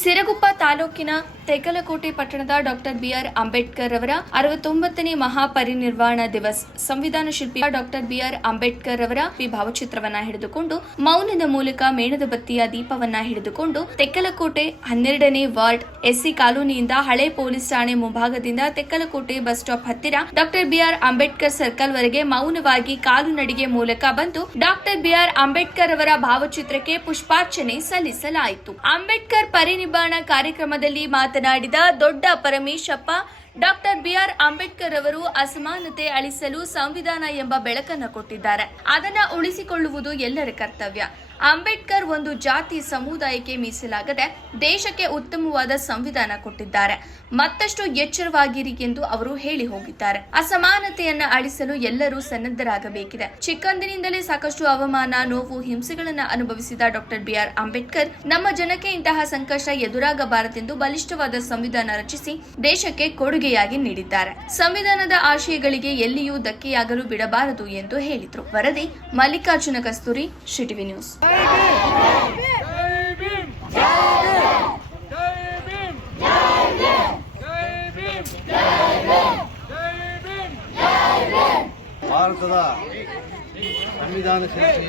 ಸಿರಗುಪ್ಪ ತಾಲೂಕಿನ ತೆಕಲಕೋಟೆ ಪಟ್ಟಣದ doctor B R Ambedkar ಅವರ 69ನೇ ಮಹಾಪರಿನಿರ್ವಾಣ ದಿವಸ್ ಸಂವಿಧಾನ ಶಿಲ್ಪಿ ಡಾಕ್ಟರ್ ಬಿಆರ್ ಅಂಬೇಡ್ಕರ್ ಅವರ ಭಾವಚಿತ್ರವನ್ನ ಹಿಡಿದುಕೊಂಡು ಮೌನದ ಮೂಲಕ ಮೇಣದ ಬತ್ತಿಯ ದೀಪವನ್ನ ಹಿಡಿದುಕೊಂಡು ತೆಕ್ಕಲಕೋಟೆ 12ನೇ ವಾರ್ಡ್ ಎಸ್ಸಿ ಕಾಲೋನಿಯಿಂದ ಹಳೆ ಪೊಲೀಸ್ ಠಾಣೆ ಮುಂಭಾಗದಿಂದ ತೆಕ್ಕಲಕೋಟೆ ಬಸ್ ಸ್ಟಾಪ್ ಹತ್ತಿರ ಡಾಕ್ಟರ್ ಬಿಆರ್ ಅಂಬೇಡ್ಕರ್ ಸರ್ಕಲ್ ವರೆಗೆ ಮೌನವಾಗಿ ಕಾಲು ನಡಿಗೆ ಮೂಲಕ ಬಂದು ಡಾಕ್ಟರ್ ಬಿಆರ್ ಅಂಬೇಡ್ಕರ್ ಅವರ ಭಾವಚಿತ್ರಕ್ಕೆ ಪುಷ್ಪಾರ್ಚನೆ ಸಲ್ಲಿಸಲಾಯಿತು. ಅಂಬೇಡ್ಕರ್ ಪರಿನಿರ್ವಾಣ ಕಾರ್ಯಕ್ರಮದಲ್ಲಿ ಮಾತನಾಡಿದ ದೊಡ್ಡ ಪರಮೇಶಪ್ಪ, ಡಾಕ್ಟರ್ ಬಿಆರ್ ಅಂಬೇಡ್ಕರ್ ಅವರು ಅಸಮಾನತೆ ಅಳಿಸಲು ಸಂವಿಧಾನ ಎಂಬ ಬೆಳಕನ್ನು ಕೊಟ್ಟಿದ್ದಾರೆ. ಅದನ್ನು ಉಳಿಸಿಕೊಳ್ಳುವುದು ಎಲ್ಲರ ಕರ್ತವ್ಯ. ಅಂಬೇಡ್ಕರ್ ಒಂದು ಜಾತಿ ಸಮುದಾಯಕ್ಕೆ ಮೀಸಲಾಗದೆ ದೇಶಕ್ಕೆ ಉತ್ತಮವಾದ ಸಂವಿಧಾನ ಕೊಟ್ಟಿದ್ದಾರೆ. ಮತ್ತಷ್ಟು ಎಚ್ಚರವಾಗಿರಿ ಎಂದು ಅವರು ಹೇಳಿ ಹೋಗಿದ್ದಾರೆ. ಅಸಮಾನತೆಯನ್ನ ಅಳಿಸಲು ಎಲ್ಲರೂ ಸನ್ನದ್ಧರಾಗಬೇಕಿದೆ. ಚಿಕ್ಕಂದಿನಿಂದಲೇ ಸಾಕಷ್ಟು ಅವಮಾನ, ನೋವು, ಹಿಂಸೆಗಳನ್ನು ಅನುಭವಿಸಿದ ಡಾಕ್ಟರ್ ಬಿಆರ್ ಅಂಬೇಡ್ಕರ್ ನಮ್ಮ ಜನಕ್ಕೆ ಇಂತಹ ಸಂಕಷ್ಟ ಎದುರಾಗಬಾರದೆಂದು ಬಲಿಷ್ಠವಾದ ಸಂವಿಧಾನ ರಚಿಸಿ ದೇಶಕ್ಕೆ ಕೊಡುಗೆಯಾಗಿ ನೀಡಿದ್ದಾರೆ. ಸಂವಿಧಾನದ ಆಶಯಗಳಿಗೆ ಎಲ್ಲಿಯೂ ಧಕ್ಕೆಯಾಗಲು ಬಿಡಬಾರದು ಎಂದು ಹೇಳಿದರು. ವರದಿ ಮಲ್ಲಿಕಾರ್ಜುನ ಕಸ್ತೂರಿ, ಟಿವಿ ನ್ಯೂಸ್. ಭಾರತದ ಸಂವಿಧಾನ ಶಿಲ್ಪಿ,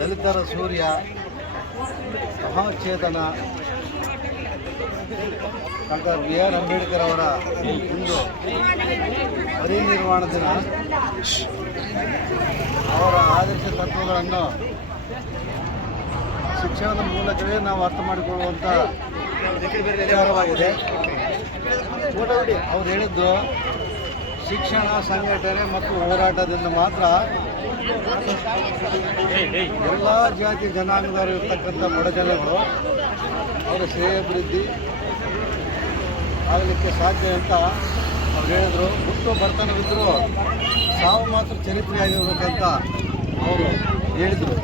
ದಲಿತರ ಸೂರ್ಯ, ಮಹಾಚೇತನ ಡಾಕ್ಟರ್ ಬಿಆರ್ ಅಂಬೇಡ್ಕರ್ ಅವರ ಇಂದು ಪರಿನಿರ್ವಾಣ ದಿನ. ಅವರ ಆದರ್ಶ ತತ್ವಗಳನ್ನು ಶಿಕ್ಷಣದ ಮೂಲಕವೇ ನಾವು ಅರ್ಥ ಮಾಡಿಕೊಳ್ಳುವಂಥ ವಿಚಾರವಾಗಿದೆ. ಅವ್ರು ಹೇಳಿದ್ದು ಶಿಕ್ಷಣ, ಸಂಘಟನೆ ಮತ್ತು ಹೋರಾಟದಿಂದ ಮಾತ್ರ ಎಲ್ಲ ಜಾತಿ ಜನಾಂಗದವರು ಇರ್ತಕ್ಕಂಥ ಬಡಜನಗಳು ಅವರ ಶ್ರೇಯಾಭಿವೃದ್ಧಿ ಆಗಲಿಕ್ಕೆ ಸಾಧ್ಯ ಅಂತ ಅವ್ರು ಹೇಳಿದರು. ಹುಟ್ಟು ಬರ್ತನವಿದ್ದರೂ ಸಾವು ಮಾತ್ರ ಚರಿತ್ರೆಯಾಗಿರ್ಬೇಕಂತ ಅವರು ಹೇಳಿದರು.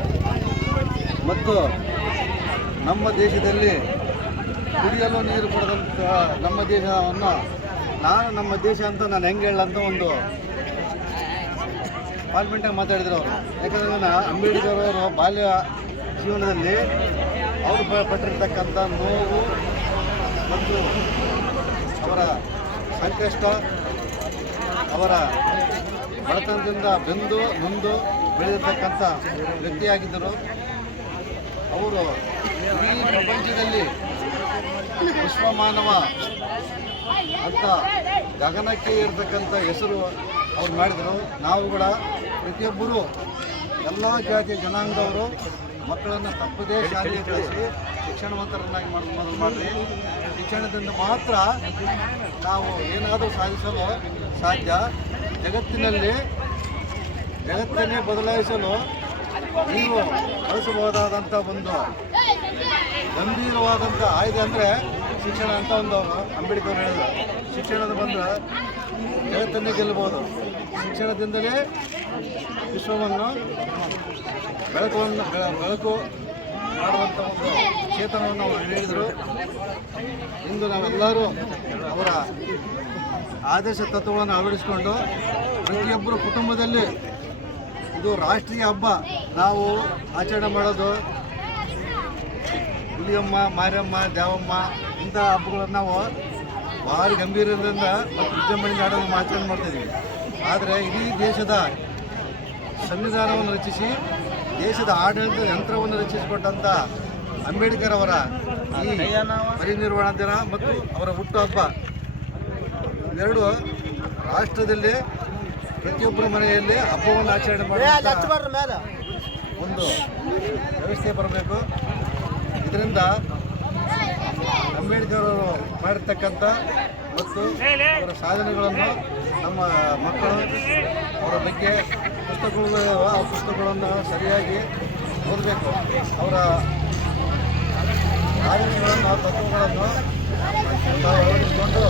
ಮತ್ತು ನಮ್ಮ ದೇಶದಲ್ಲಿ ಕುಡಿಯಲು ನೀರು ಕೊಡದಂಥ ನಮ್ಮ ದೇಶವನ್ನು ನಮ್ಮ ದೇಶ ಅಂತ ನಾನು ಹೆಂಗೆ ಹೇಳಂತ ಒಂದು ಪಾರ್ಲಿಮೆಂಟಾಗಿ ಮಾತಾಡಿದ್ರು ಅವರು. ಯಾಕಂದರೆ ಅಂಬೇಡ್ಕರ್ ಅವರು ಬಾಲ್ಯ ಜೀವನದಲ್ಲಿ ಅವರು ಪಟ್ಟಿರ್ತಕ್ಕಂಥ ನೋವು ಮತ್ತು ಅವರ ಸಂಕಷ್ಟ, ಅವರ ಬಡತನದಿಂದ ಬೆಂದು ನೊಂದು ಬೆಳೆದಿರ್ತಕ್ಕಂಥ ವ್ಯಕ್ತಿಯಾಗಿದ್ದರು. ಅವರು ಇಡೀ ಪ್ರಪಂಚದಲ್ಲಿ ವಿಶ್ವಮಾನವ ಅಂತ ಗಗನಕ್ಕೆ ಇರತಕ್ಕಂಥ ಹೆಸರು ಅವ್ರು ಮಾಡಿದರು. ನಾವು ಕೂಡ ಪ್ರತಿಯೊಬ್ಬರು ಎಲ್ಲ ಜಾತಿಯ ಜನಾಂಗದವರು ಮಕ್ಕಳನ್ನು ತಪ್ಪದೇ ಶಾಲೆಗೆ ಕಳಿಸಿ ಶಿಕ್ಷಣವಂತರನ್ನಾಗಿ ಮಾಡಿರಿ. ಶಿಕ್ಷಣದಿಂದ ಮಾತ್ರ ನಾವು ಏನಾದರೂ ಸಾಧಿಸಲು ಸಾಧ್ಯ. ಜಗತ್ತನ್ನೇ ಬದಲಾಯಿಸಲು ನೀವು ಬಳಸಬಹುದಾದಂಥ ಒಂದು ಗಂಭೀರವಾದಂಥ ಆಯುಧ ಅಂದರೆ ಶಿಕ್ಷಣ ಅಂತ ಒಂದು ಅಂಬೇಡ್ಕರ್ ಹೇಳಿದರು. ಶಿಕ್ಷಣದ ಬಂದರೆ ಜಗತ್ತನ್ನೇ ಗೆಲ್ಲಬಹುದು. ಶಿಕ್ಷಣದಿಂದಲೇ ವಿಶ್ವವನ್ನು ಬೆಳಕು ಮಾಡುವಂಥ ಒಂದು ಚೇತನವನ್ನು ಅವರು ಹೇಳಿದರು. ಇಂದು ನಾವೆಲ್ಲರೂ ಅವರ ಆದರ್ಶ ತತ್ವಗಳನ್ನು ಅಳವಡಿಸಿಕೊಂಡು ಪ್ರತಿಯೊಬ್ಬರು ಕುಟುಂಬದಲ್ಲಿ ಇದು ರಾಷ್ಟ್ರೀಯ ಹಬ್ಬ ನಾವು ಆಚರಣೆ ಮಾಡೋದು. ಹುಲಿಯಮ್ಮ, ಮಾರಿಯಮ್ಮ, ದ್ಯಾವಮ್ಮ ಇಂಥ ಹಬ್ಬಗಳನ್ನು ನಾವು ಭಾರಿ ಗಂಭೀರದಿಂದ ಮತ್ತು ವಿಜೃಂಭಣೆಯಿಂದ ಆಡೋದನ್ನು ಆಚರಣೆ ಮಾಡ್ತಿದ್ದೀವಿ. ಆದರೆ ಇಡೀ ದೇಶದ ಸಂವಿಧಾನವನ್ನು ರಚಿಸಿ ದೇಶದ ಆಡಳಿತ ಯಂತ್ರವನ್ನು ರಚಿಸಿಕೊಟ್ಟಂಥ ಅಂಬೇಡ್ಕರ್ ಅವರ ಈ ಪರಿನಿರ್ವಾಣ ದಿನ ಮತ್ತು ಅವರ ಹುಟ್ಟುಹಬ್ಬ ಇವೆರಡು ರಾಷ್ಟ್ರದಲ್ಲಿ ಪ್ರತಿಯೊಬ್ಬರ ಮನೆಯಲ್ಲಿ ಹಬ್ಬವನ್ನು ಆಚರಣೆ ಮಾಡುವ ಒಂದು ವ್ಯವಸ್ಥೆ ಬರಬೇಕು. ಇದರಿಂದ ಅಂಬೇಡ್ಕರ್ ಅವರು ಮಾಡಿರ್ತಕ್ಕಂಥ ಮತ್ತು ಅವರ ಸಾಧನೆಗಳನ್ನು ನಮ್ಮ ಮಕ್ಕಳು ಅವರ ಬಗ್ಗೆ ಪುಸ್ತಕಗಳು ಆ ಪುಸ್ತಕಗಳನ್ನು ಸರಿಯಾಗಿ ಓದಬೇಕು. ಅವರ ಆದರ್ಶಗಳನ್ನು, ತತ್ವಗಳನ್ನು ಅಳವಡಿಸಿಕೊಂಡು